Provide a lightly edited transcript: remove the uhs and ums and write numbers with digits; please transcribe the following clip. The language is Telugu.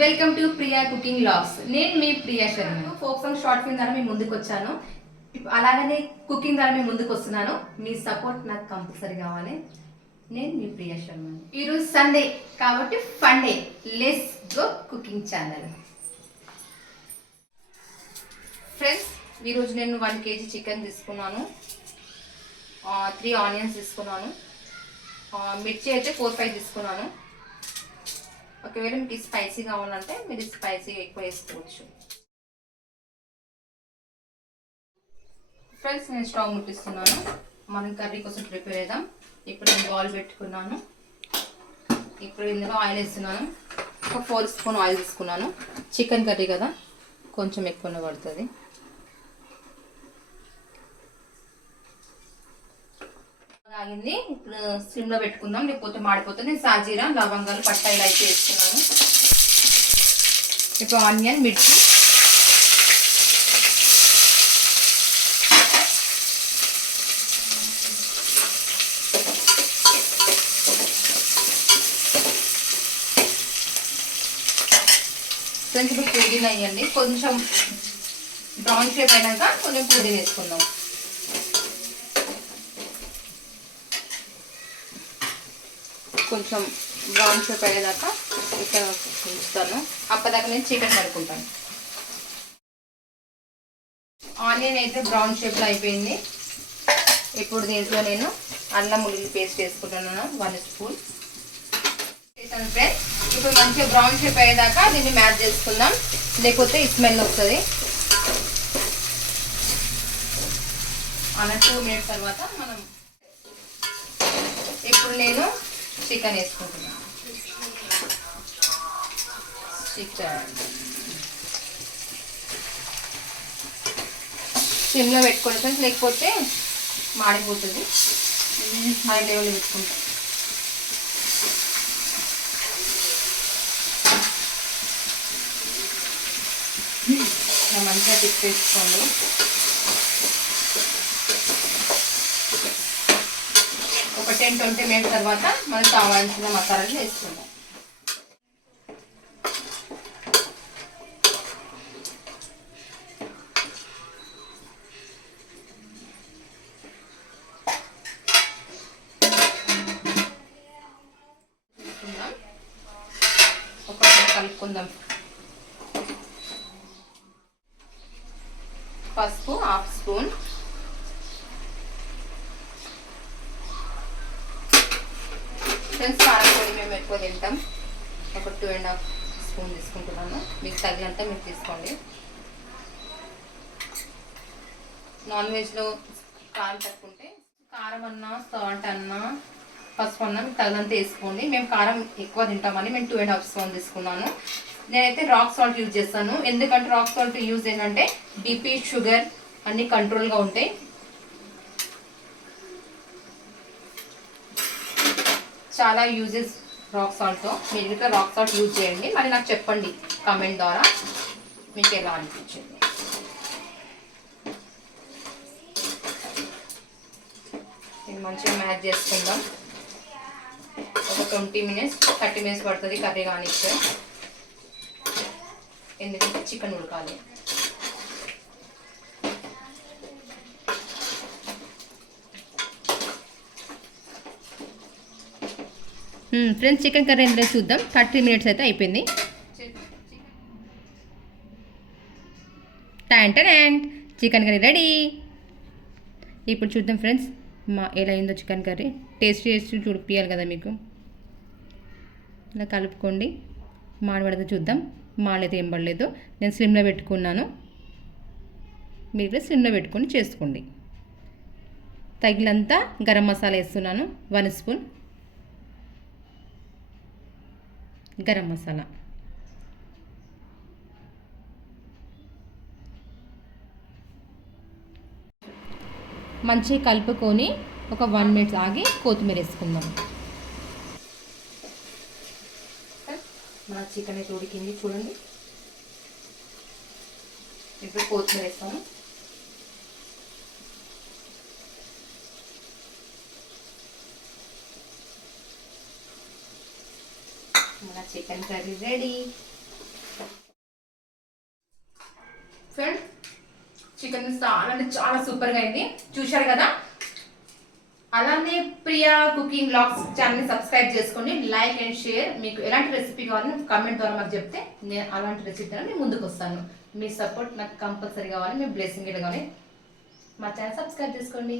Welcome to Priya cooking logs. నేను మీ Priya Sharma. Folk song short film ద్వారా మీ ముందుకు వచ్చాను. అలాగనే కుకింగ్ ద్వారా మీ ముందుకు వస్తున్నాను. మీ సపోర్ట్ నాకు కంపల్సరీ కావాలి. నేను మీ ప్రియా శర్మ. ఈరోజు సండే కాబట్టి fun day. Let's go cooking channel. Friends, ఈరోజు నేను 1 kg చికెన్ తీసుకున్నాను, 3 ఆనియన్స్ తీసుకున్నాను, మిర్చి అయితే 4-5 తీసుకున్నాను. ఒకవేళ మీకు స్పైసీ కావాలంటే మీరు స్పైసీ ఎక్కువ వేసుకోవచ్చు. ఫ్రెండ్స్, నేను స్టవ్ ముట్టిస్తున్నాను. మనం కర్రీ కోసం ప్రిపేర్ చేద్దాం. ఇప్పుడు నేను బౌల్ పెట్టుకున్నాను. ఇప్పుడు ఇందులో ఆయిల్ వేస్తున్నాను. ఒక 4 స్పూన్ ఆయిల్ తీసుకున్నాను. చికెన్ కర్రీ కదా, కొంచెం ఎక్కువనే పడుతుంది. ఆగింది. ఇప్పుడు సిమ్లో పెట్టుకుందాం, లేకపోతే మాడిపోతుంది. నేను సాజీరా, లవంగాలు, పట్టా ఇలా అయితే వేసుకున్నాను. ఇప్పుడు ఆనియన్, మిర్చి, ఫ్రెండ్స్ ఇప్పుడు పుదీనా వేయండి. కొంచెం బ్రౌన్ షేప్ అయినాక కొంచెం పుదీనా వేసుకుందాం. కొంచెం బ్రౌన్ షేప్ అయ్యేదాకా ఇక్కడ ఉంచుతాను. అప్పటిదాకా నేను చికెన్ కడుక్కుంటాను. ఆనియన్ అయితే బ్రౌన్ షేప్లో అయిపోయింది. ఇప్పుడు దీంట్లో నేను అల్లం ఉల్లి పేస్ట్ వేసుకుంటున్నాను, 1 స్పూన్ వేసాను. ఫ్రెండ్స్, ఇప్పుడు మంచిగా బ్రౌన్ షేప్ అయ్యేదాకా దీన్ని మ్యాచ్ చేసుకుందాం, లేకపోతే ఈ స్మెల్ వస్తుంది. అలా 2 మినిట్స్ తర్వాత మనం ఇప్పుడు నేను చికెన్ వేసుకుంటున్నాను. చికెన్ సిమ్లో పెట్టుకోండి ఫ్రెండ్స్, లేకపోతే మాడిపోతుంది. హై లెవెల్ పెట్టుకుంటాం. మంచిగా తిప్పేసుకోండి. ఒక 10-20 మినిట్స్ తర్వాత మనకు కావాల్సిన మసాలాలు వేసుకుందాం. ఒకసారి కలుపుకుందాం. పసుపు 1/2 స్పూన్, ఫ్రెండ్స్ కారం పొడి మేము ఎక్కువ తింటాం, ఒక 2.5 స్పూన్ తీసుకుంటున్నాను. మీకు తగినంత మీరు తీసుకోండి. నాన్ వెజ్లో కారం తక్కువంటే కారం అన్నా, సాల్ట్ అన్నా, పసుపు అన్నా మీకు తగినంత వేసుకోండి. మేము కారం ఎక్కువ తింటామని మేము 2.5 స్పూన్ తీసుకున్నాను. నేనైతే రాక్ సాల్ట్ యూజ్ చేస్తాను. ఎందుకంటే రాక్ సాల్ట్ యూజ్ ఏంటంటే బీపీ, షుగర్ అన్నీ కంట్రోల్గా ఉంటాయి. చాలా యూజెస్ రాక్ సాల్ట్తో. మీరు ఇంకా రాక్ సాల్ట్ యూజ్ చేయండి, మరి నాకు చెప్పండి కామెంట్ ద్వారా మీకు ఎలా అనిపించింది. నేను మంచిగా మ్యాచ్ చేసుకుందాం. ఒక 20 మినిట్స్ 30 మినిట్స్ పడుతుంది కర్రీ కానిస్తే, ఎందుకంటే చికెన్ ఉడకాలి. ఫ్రెండ్స్, చికెన్ కర్రీ ఎందులో చూద్దాం. 30 మినిట్స్ అయితే అయిపోయింది. టైంటన్ చికెన్ కర్రీ రెడీ. ఇప్పుడు చూద్దాం ఫ్రెండ్స్ ఎలా అయిందో చికెన్ కర్రీ. టేస్ట్ చూడిపియాలి కదా మీకు. ఇలా కలుపుకోండి. మాడబడితే చూద్దాం. మాడైతే ఏం పడలేదు. నేను స్లిమ్లో పెట్టుకున్నాను, మీరు స్లిమ్లో పెట్టుకొని చేసుకోండి. తగినంత గరం మసాలా వేస్తున్నాను, 1 స్పూన్ గరం మసాలా. మంచిగా కలుపుకొని ఒక 1 మినిట్ ఆగి కొత్తిమీర వేసుకుందాం. మన చికెన్ అయితే ఉడికింది చూడండి. ఇప్పుడు కొత్తిమీర వేస్తాము. మన chicken curry ready. Friends chicken చాలా అంటే చాలా సూపర్గా అయింది, చూశారు కదా. అలానే ప్రియా కుకింగ్ బ్లాగ్స్ ఛానల్ని సబ్స్క్రైబ్ చేసుకోండి, లైక్ అండ్ షేర్. మీకు ఎలాంటి రెసిపీ కావాలని కామెంట్ ద్వారా మాకు చెప్తే నేను అలాంటి రెసిపీ నేను ముందుకు వస్తాను. మీ సపోర్ట్ నాకు కంపల్సరీ కావాలి, మీ బ్లెస్సింగ్ కావాలి. మా ఛానల్ సబ్స్క్రైబ్ చేసుకోండి.